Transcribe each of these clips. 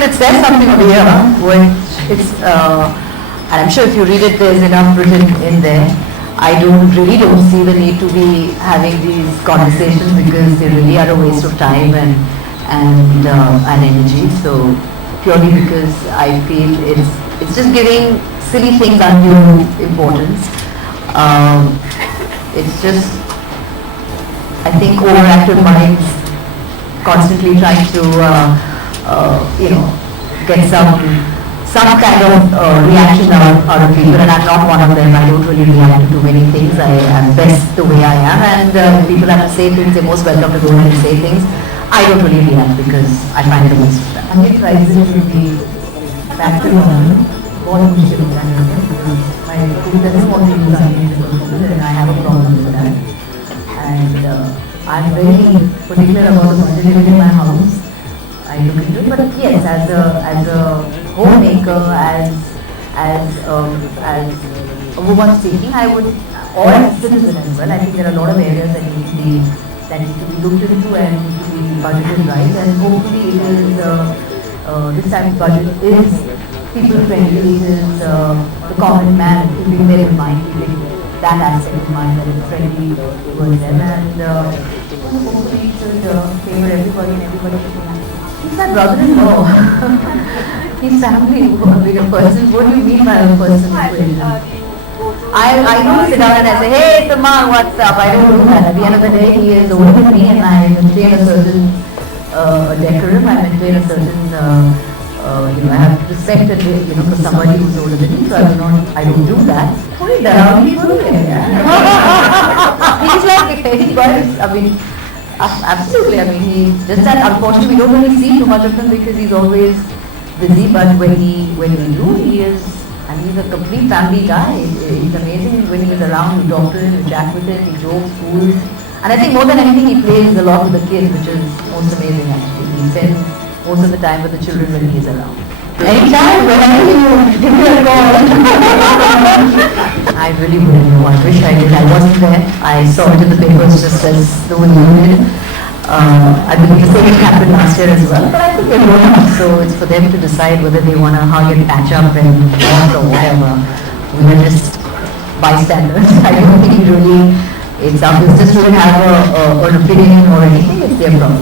well, it says something over here, which it's, and I'm sure if you read it, there's enough written in there. I really don't see the need to be having these conversations because they really are a waste of time and energy. So purely because I feel it's just giving silly things undue importance. It's just, I think, overactive minds constantly trying to get some kind of reaction out of people, and I'm not one of them. I don't really react to too many things. I am best the way I am, and if people have to say things, they're most welcome to go ahead and say things. I don't really react because I find it a waste of time. I tries to be back to normal, born to because my food doesn't want to use unlimited food, and I have a problem with that. And I'm very particular about the budget in my house. I look into it, but yes, as a homemaker, as a woman speaking, I would, or as a citizen as well, I think there are a lot of areas that need to be looked into and to be budgeted right, and hopefully it is this time's budget is people friendly, it is the common man keeping their in mind, keeping that aspect in mind, that it's friendly towards them, and hopefully it should favor everybody and everybody should be happy. He's my brother-in-law. He's family, a person. What do you mean by a person equation? I don't sit down and I say, hey, Saman, what's up? I don't do that. At the end of the day, he is older than me, and I maintain a certain decorum. I maintain a certain, I have respect for somebody who's older than me, so I don't do that. He's like anybody. I mean, absolutely. I mean, he's just that. Unfortunately, we don't really see too much of him because he's always busy. But when we do, he's a complete family guy. He's amazing when he's around. You talk to him, you chat with him, he jokes, fools. And I think more than anything, he plays a lot with the kids, which is most amazing. Actually, he spends most of the time with the children when he's around. Anytime, whenever you give me a call. I really wouldn't know. I wish I did. I wasn't there. I saw it in the papers just as though you did. I believe the same happened last year as well. But I think they're grown up, so it's for them to decide whether they want to hug and patch up and walk or whatever. We were just bystanders. I don't think it's our business to have an opinion or anything. It's their problem.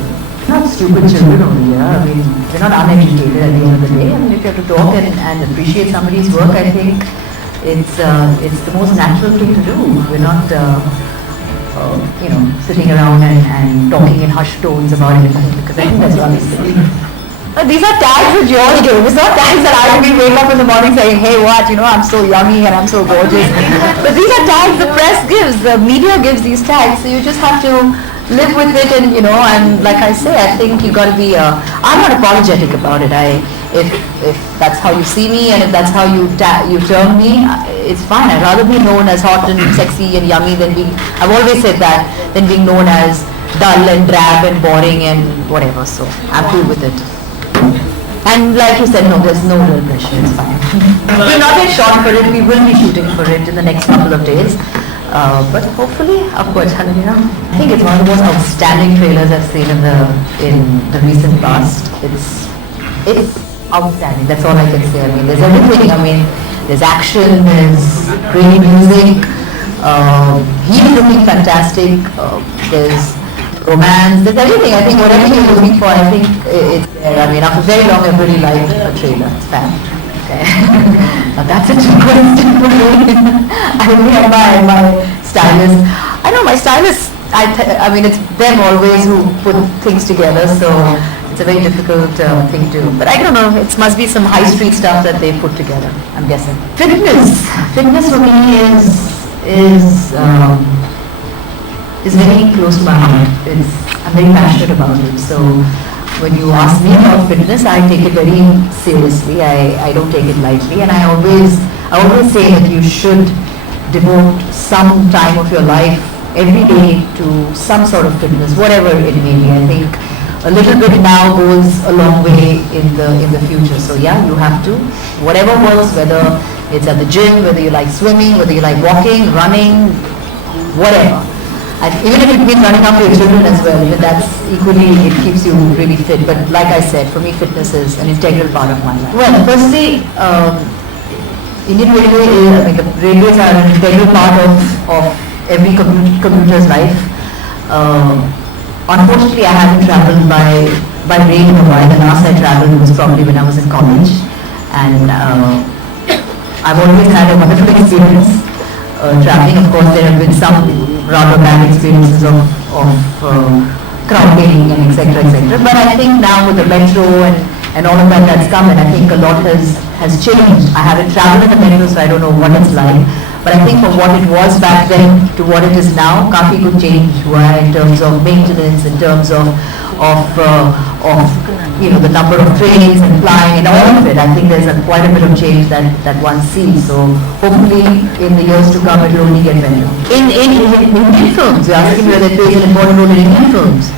Not stupid children over here. I mean, they're not uneducated at the end of the day. I mean, if you have to talk and appreciate somebody's work, I think it's the most natural thing to do. We're not, sitting around and talking in hushed tones about anything, because I think that's really silly. These are tags that you all give. It's not tags that I will wake up in the morning saying, hey, what, I'm so yummy and I'm so gorgeous. But these are tags the press gives, the media gives these tags, so you just have to live with it, and and like I say, I think you got to be. I'm not apologetic about it. If that's how you see me, and if that's how you term me, it's fine. I'd rather be known as hot and sexy and yummy than being. I've always said that than being known as dull and drab and boring and whatever. So I'm cool with it. And like you said, no, there's no real pressure. It's fine. We're not yet shot for it. We will be shooting for it in the next couple of days. But hopefully, of course, I think it's one of the most outstanding trailers I've seen in the recent past. It's outstanding. That's all I can say. I mean, there's everything. I mean, there's action, there's great music. He's looking fantastic. There's romance. There's everything. I think whatever you're looking for, I think it's there. I mean, after very long, I've really liked a trailer. It's fab. Okay. Now that's a trick question for me. I only have my stylist. I know my stylist, I mean, it's them always who put things together, so it's a very difficult thing to, but I don't know, it must be some high street stuff that they put together, I'm guessing. Fitness for me is very close to my heart. I'm very passionate about it, so when you ask me about fitness, I take it very seriously. I don't take it lightly, and I always say that you should devote some time of your life every day to some sort of fitness, whatever it may be. I think a little bit now goes a long way in the future. So yeah, you have to, whatever works, whether it's at the gym, whether you like swimming, whether you like walking, running, whatever. And even if it means running after your children as well, even that's equally, it keeps you really fit. But like I said, for me fitness is an integral part of my life. Well, firstly, Indian Railway is, I mean, the railways are an integral part of every commuter's life. Unfortunately, I haven't travelled by rail in a while. The last I travelled was probably when I was in college, and I've always had a wonderful experience travelling. Of course, there have been some rather bad experiences of crowding and etc. etc. But I think now with the metro and all of that that's come, and I think a lot has changed. I haven't travelled in the metro, so I don't know what it's like. But I think from what it was back then to what it is now, काफी कुछ change हुआ है in terms of maintenance, in terms of you know, the number of trains and flying and all of it. I think there's quite a bit of change that one sees. So hopefully in the years to come it will only get better. In Indian films, you're asking whether it plays an important role in Indian films.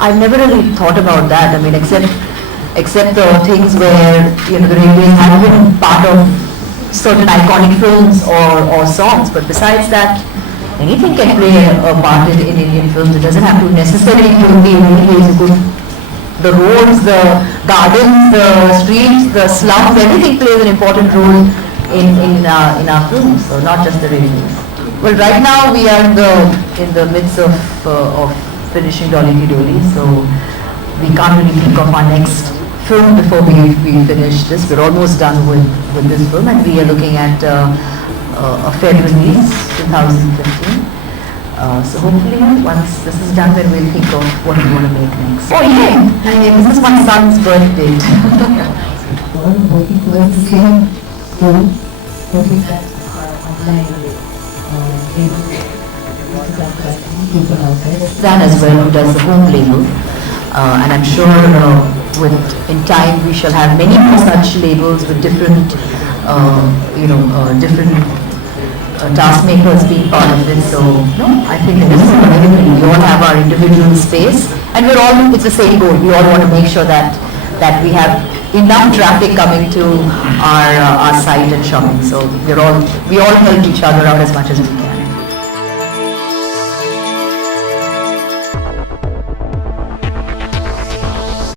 I've never really thought about that. I mean, except the things where, you know, the railways have been part of certain iconic films or songs, but besides that, anything can play a part in Indian films. It doesn't have to necessarily be in railways. The roads, the gardens, the streets, the slums, everything plays an important role in our films, so not just the railways. Well, right now we are in the midst of finishing Dolly Ki Dolly, so we can't really think of our next film before we finish this. We're almost done with this film, and we are looking at a Feb release, 2015. So hopefully once this is done, then we'll think of what we want to make next. Oh yeah, this is my son's birthday. Working towards the same goal, hoping that online people out there. Dan as well, who does the home label, and I'm sure in time we shall have many more such labels with different, different task makers being part of this. So no, I think this is everybody. We all have our individual space, and it's the same goal. We all want to make sure that we have enough traffic coming to our site and shopping. So we all help each other out as much as we can.